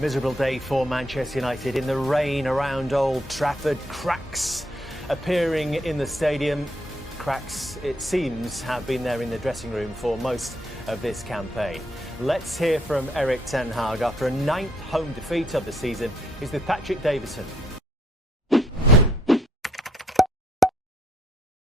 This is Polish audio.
Miserable day for Manchester United in the rain around Old Trafford. Cracks appearing in the stadium. Cracks, it seems, have been there in the dressing room for most of this campaign. Let's hear from Erik ten Hag after a 9th home defeat of the season. He's with Patrick Davison.